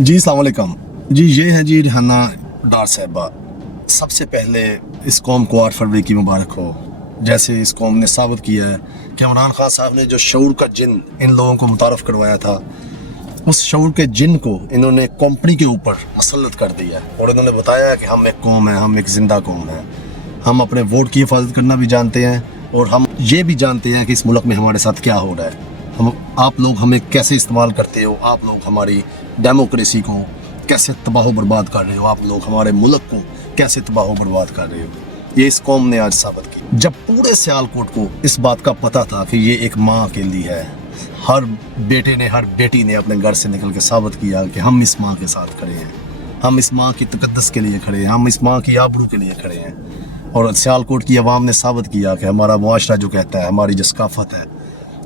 जी अस्सलाम वालेकुम। जी ये हैं जी रिहाना डार साहिबा। सबसे पहले इस कौम को 8 फरवरी की मुबारक हो। जैसे इस कौम ने साबित किया है कि इमरान खान साहब ने जो शऊर का जिन इन लोगों को मुतारफ़ करवाया था, उस शऊर के जिन को इन्होंने कंपनी के ऊपर मुसल्लत कर दिया और इन्होंने बताया कि हम एक कौम है, हम एक ज़िंदा कौम है, हम अपने वोट की हिफाजत करना भी जानते हैं और हम ये भी जानते हैं कि इस मुल्क में हमारे साथ क्या हो रहा है। आप लोग हमें कैसे इस्तेमाल करते हो, आप लोग हमारी डेमोक्रेसी को कैसे तबाह बर्बाद कर रहे हो, आप लोग हमारे मुल्क को कैसे तबाह बर्बाद कर रहे हो। ये इस कौम ने आज साबित की। जब पूरे सियालकोट को इस बात का पता था कि ये एक माँ अकेली है, हर बेटे ने हर बेटी ने अपने घर से निकल के साबित किया कि हम इस माँ के साथ खड़े हैं, हम इस माँ की तकद्दस के लिए खड़े हैं, हम इस माँ की आबरू के लिए खड़े हैं। और सियालकोट की आवाम ने साबित किया कि हमारा मुआशरा जो कहता है, हमारी जो सकाफत है,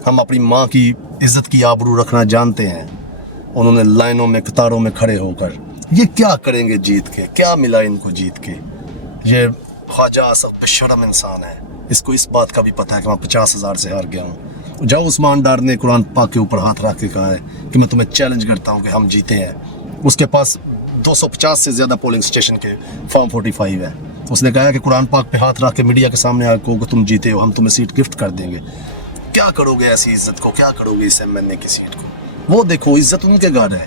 हम अपनी माँ की इज़्ज़त की आबरू रखना जानते हैं। उन्होंने लाइनों में कतारों में खड़े होकर ये क्या करेंगे जीत के, क्या मिला इनको जीत के। ये ख्वाजा आसफ बेशरम इंसान है, इसको इस बात का भी पता है कि मैं 50,000 से हार गया हूँ। जाओ उस्मान डार ने कुरान पाक के ऊपर हाथ रख के कहा है कि मैं तुम्हें चैलेंज करता हूँ कि हम जीते हैं। उसके पास 250 से ज़्यादा पोलिंग स्टेशन के फॉर्म 45 है। उसने कहा है कि कुरान पाक पे हाथ रख के मीडिया के सामने आकर कहो कि तुम जीते हो, हम तुम्हें सीट गिफ्ट कर देंगे। क्या करोगे ऐसी इज्जत को, क्या करोगे इस MNA की सीट को? वो देखो, इज्जत उनके घर है,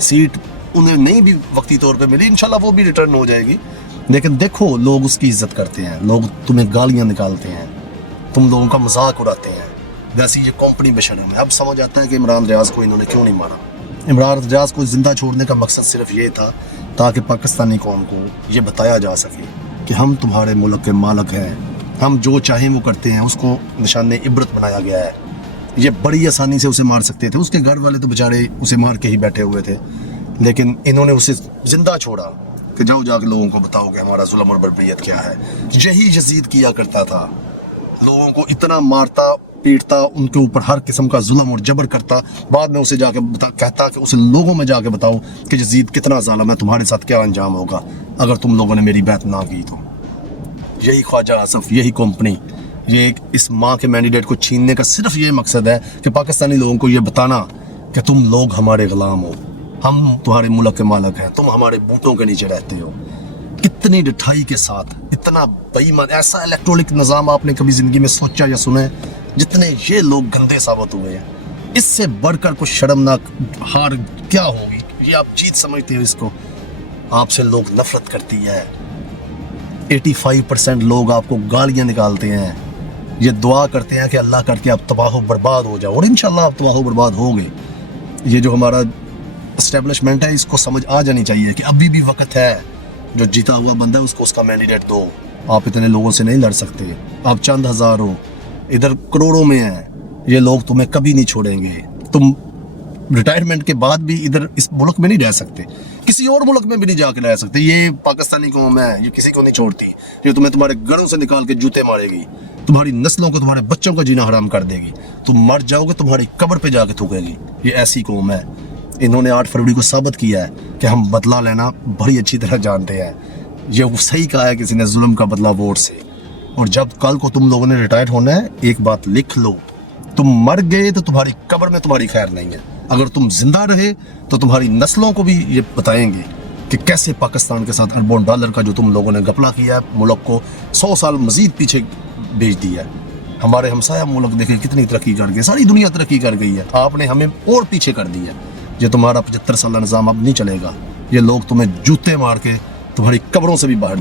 सीट उन्हें नहीं भी वक्ती तौर पे मिली, इंशाल्लाह वो भी रिटर्न हो जाएगी। लेकिन देखो, लोग उसकी इज्जत करते हैं, लोग तुम्हें गालियां निकालते हैं, तुम लोगों का मजाक उड़ाते हैं। वैसे ये कंपनी बेशर्म है। अब समझ आता है कि इमरान रियाज को इन्होंने क्यों नहीं मारा। इमरान रियाज को जिंदा छोड़ने का मकसद सिर्फ ये था ताकि पाकिस्तानी कौम को ये बताया जा सके कि हम तुम्हारे मुल्क के मालिक हैं, हम जो चाहें वो करते हैं। उसको निशान इबरत बनाया गया है। ये बड़ी आसानी से उसे मार सकते थे, उसके घर वाले तो बेचारे उसे मार के ही बैठे हुए थे, लेकिन इन्होंने उसे जिंदा छोड़ा कि जाओ जाके लोगों को बताओ कि हमारा जुल्म और बर्बरियत क्या है। यही यजीद किया करता था, लोगों को इतना मारता पीटता, उनके ऊपर हर किस्म का जुल्म और जबर करता, बाद में उसे जाके कहता कि उसे लोगों में जाके बताओ कि यजीद कितना जालिम है, तुम्हारे साथ क्या अंजाम होगा अगर तुम लोगों ने मेरी बैत ना की तो। यही ख्वाजा आसफ, यही कंपनी, ये इस माँ के मैंडेट को छीनने का सिर्फ ये मकसद है कि पाकिस्तानी लोगों को ये बताना कि तुम लोग हमारे गुलाम हो, हम तुम्हारे मुल्क के मालिक हैं, तुम हमारे बूटों के नीचे रहते हो। कितनी डिठाई के साथ, इतना बेईमान, ऐसा इलेक्ट्रॉनिक निज़ाम आपने कभी ज़िंदगी में सोचा या सुना है? जितने ये लोग गंदे साबित हुए हैं, इससे बढ़कर कुछ शर्मनाक हार क्या होगी? ये आप जीत समझते हो इसको? आपसे लोग नफरत करती है। 85% लोग आपको गालियां निकालते हैं। ये दुआ करते हैं कि अल्लाह करके आप तबाह बर्बाद हो जाओ, और इंशाल्लाह आप तबाह बर्बाद होगे। ये जो हमारा एस्टेब्लिशमेंट है, इसको समझ आ जानी चाहिए कि अभी भी वक्त है। जो जीता हुआ बंदा है उसको उसका मैंडेट दो। आप इतने लोगों से नहीं लड़ सकते, आप चंद हज़ार हो, इधर करोड़ों में हैं। ये लोग तुम्हें कभी नहीं छोड़ेंगे। तुम रिटायरमेंट के बाद भी इधर इस मुल्क में नहीं रह सकते, किसी और मुल्क में भी नहीं जाके रह सकते। ये पाकिस्तानी कौम है, ये किसी को नहीं छोड़ती। ये तुम्हें तुम्हारे घरों से निकाल के जूते मारेगी, तुम्हारी नस्लों को, तुम्हारे बच्चों का जीना हराम कर देगी। तुम मर जाओगे, तुम्हारी कब्र पे जाके थूकेगी। ये ऐसी कौम है। इन्होंने 8 फरवरी को साबित किया है कि हम बदला लेना बड़ी अच्छी तरह जानते हैं। ये सही कहा है किसी ने, जुल्म का बदला वोट से। और जब कल को तुम लोगों ने रिटायर होना है, एक बात लिख लो, तुम मर गए तो तुम्हारी कब्र में तुम्हारी खैर नहीं है। अगर तुम जिंदा रहे तो तुम्हारी नस्लों को भी ये बताएंगे कि कैसे पाकिस्तान के साथ अरबों डॉलर का जो तुम लोगों ने घपला किया है, मुल्क को 100 साल मजीद पीछे भेज दिया है। हमारे हमसाया मुल्क देखे कितनी तरक्की कर गए, सारी दुनिया तरक्की कर गई है, आपने हमें और पीछे कर दिया। ये तुम्हारा 75 साल निज़ाम अब नहीं चलेगा। ये लोग तुम्हें जूते मार के तुम्हारी कब्रों से भी बाहर